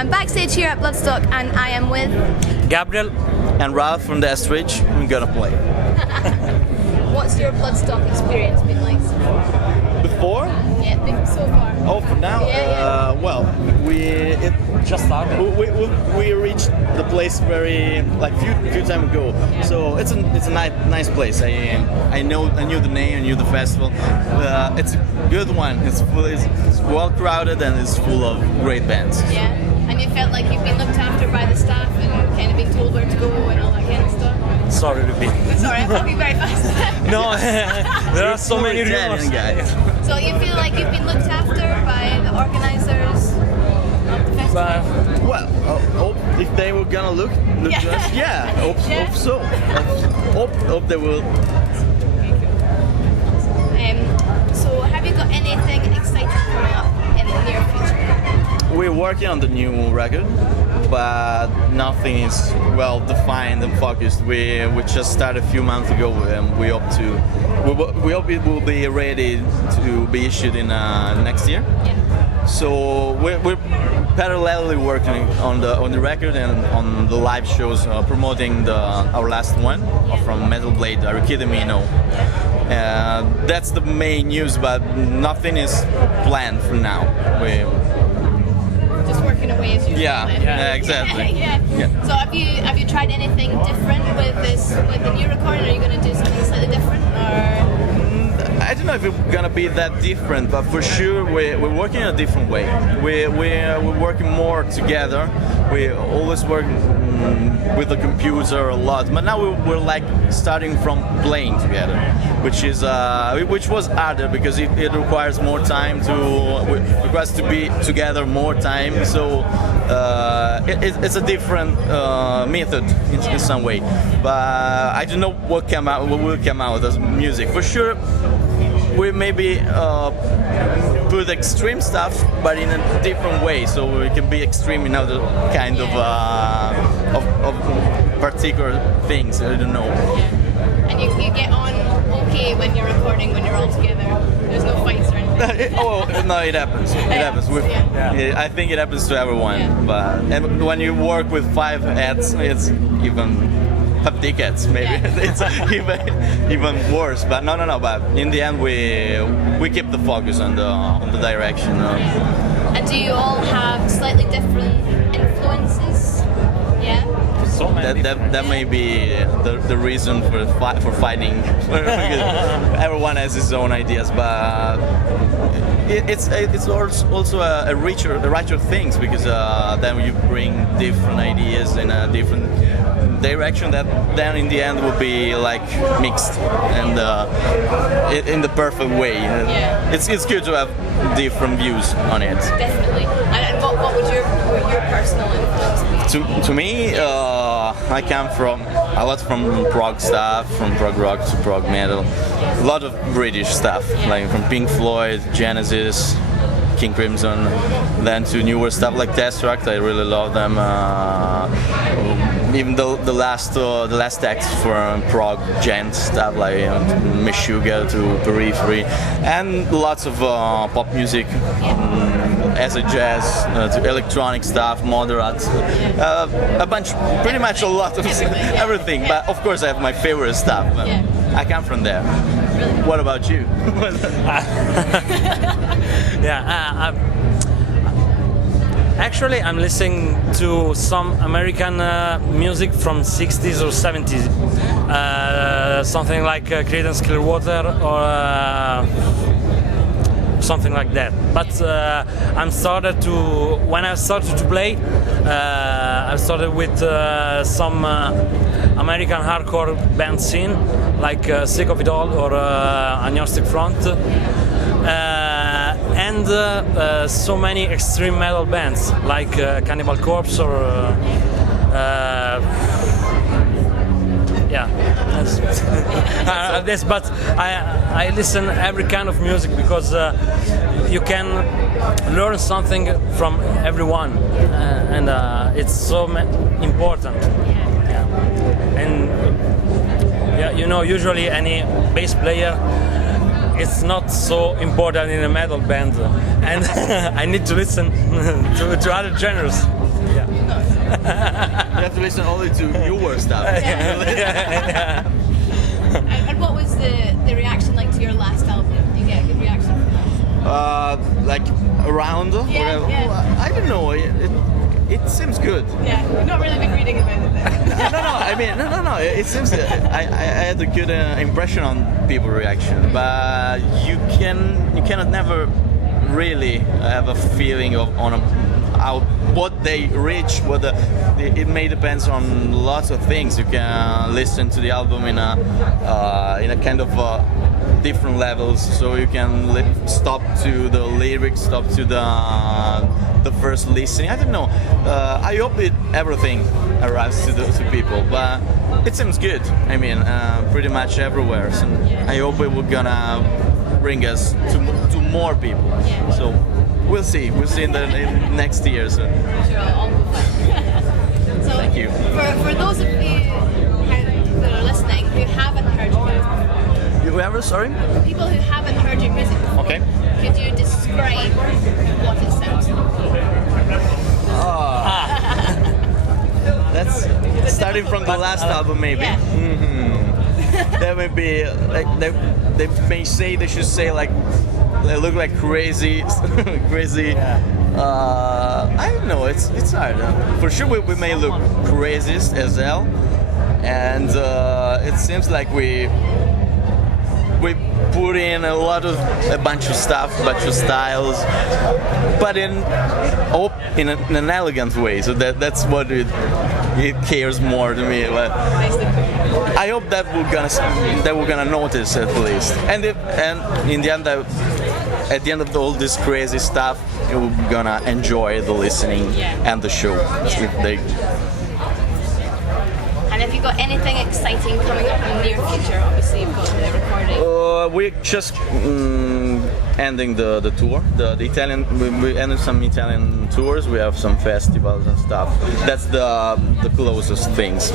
I'm backstage here at Bloodstock and I am with Gabriel and Ralph from Destrage. We're gonna play. What's your Bloodstock experience been like so far? Before? Yeah, so far. Oh, for now? Yeah. Well, it just started. we reached the place very few time ago. Yeah. So it's a nice place. I knew the name, I knew the festival. It's a good one. It's well crowded and it's full of great bands. Yeah. And you felt like you've been looked after by the staff and kind of been told where to go and all that kind of stuff? Sorry, repeat. Sorry, I'm talking very fast. No, there are so many rumors. So you feel like you've been looked after by the organisers of the festival? Well, if they were gonna look Yeah. to us, yeah, hope so. Hope they will. So have you got anything exciting coming up in the near future? We're working on the new record, but nothing is well defined and focused. We just started a few months ago, and we hope it will be ready to be issued in next year. Yeah. So we're parallelly working on the record and on the live shows, promoting our last one from Metal Blade, Archidemino. That's the main news, but nothing is planned for now. Just working away as usual. Yeah, exactly. Yeah. So have you tried anything different with the new recording? Are you going to do something slightly different, or? I don't know if it's gonna be that different, but for sure we're working in a different way. We're working more together. We always work with the computer a lot, but now we're like starting from playing together, which was harder because it requires more time requires to be together more time. So it's a different method in some way. But I don't know what will come out as music. For sure, we maybe put extreme stuff, but in a different way, so we can be extreme in other kind of particular things. I don't know. Yeah. And you get on okay when you're recording, when you're all together. There's no fights or anything. Oh no, it happens. It happens. I think it happens to everyone. Yeah. And when you work with 5 heads, it's even. 5 decades, maybe. It's even worse. But no. But in the end, we keep the focus on the direction. And do you all have slightly different influences? Yeah. So many. That may be the reason for fighting. Everyone has his own ideas, but it's also a richer things because then you bring different ideas in a different direction that then in the end will be like mixed and in the perfect way. Yeah. It's good to have different views on it. Definitely. And what would your personal influence be? To me, I come from a lot from prog stuff, from prog rock to prog metal, a lot of British stuff, like from Pink Floyd, Genesis, King Crimson, then to newer stuff like Destrage. I really love them. Even the last acts from prog gent stuff like Meshuggah to Periphery, and lots of pop music, acid jazz to electronic stuff, moderate, a bunch, pretty much a lot of everything. But of course, I have my favorite stuff. I come from there. What about you? Actually, I'm listening to some American music from 60s or 70s, something like Creedence Clearwater or something like that. But when I started to play, I started with some American hardcore band scene, like Sick of It All or Agnostic Front. And so many extreme metal bands like Cannibal Corpse or this. But I listen every kind of music because you can learn something from everyone, and it's so important. And usually any bass player, it's not so important in a metal band, and I need to listen to other genres. You have to listen only to your stuff. And what was the reaction like to your last album? Did you get a good reaction from that? Like around. Yeah, whatever. yeah. I don't know. It seems good. Yeah, you've not really been reading about it then. I mean, no. It seems that I had a good impression on people's reaction, but you cannot never really have a feeling of how what they reach. It may depends on lots of things. You can listen to the album in a kind of different levels, so you can stop to the lyrics, stop to the first listening. I don't know. I hope everything arrives to people, but it seems good. I mean, pretty much everywhere. So I hope it will gonna bring us to more people. Yeah. So we'll see. We'll see in next year. So. Sure, all will fun. So Thank you. For those of you that are listening who haven't heard your music before, Whoever, sorry? people who haven't heard your music before, Okay. could you describe what it sounds like? That's starting from the last album, maybe. Yeah. That may be like they may say they should say like they look like crazy. I don't know. It's hard. For sure, we may look crazy as hell, and it seems like we put in a bunch of stuff, a bunch of styles, but in an elegant way. So that's what it cares more to me. But I hope that we're gonna notice at least. And in the end, at the end of all this crazy stuff, we're gonna enjoy the listening and the show. Yeah. If they. And have you got anything exciting coming up in the near future? Obviously, you've got the recording. We're just ending the tour. The Italian, we ended some Italian tours. We have some festivals and stuff. That's the closest things.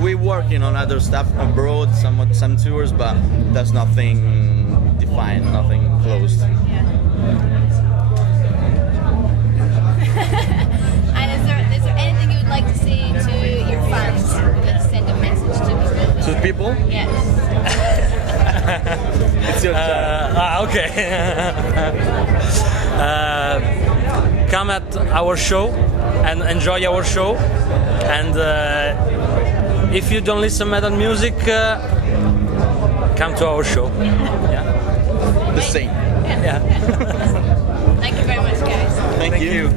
We're working on other stuff abroad, some tours, but there's nothing defined, nothing closed. Yeah. And is there anything you would like to say to your fans? Let's send a message to people. To people, Yes. it's your turn. Okay. Come at our show and enjoy our show. And if you don't listen metal music, come to our show. The same. Yeah. Thank you very much, guys. Thank you.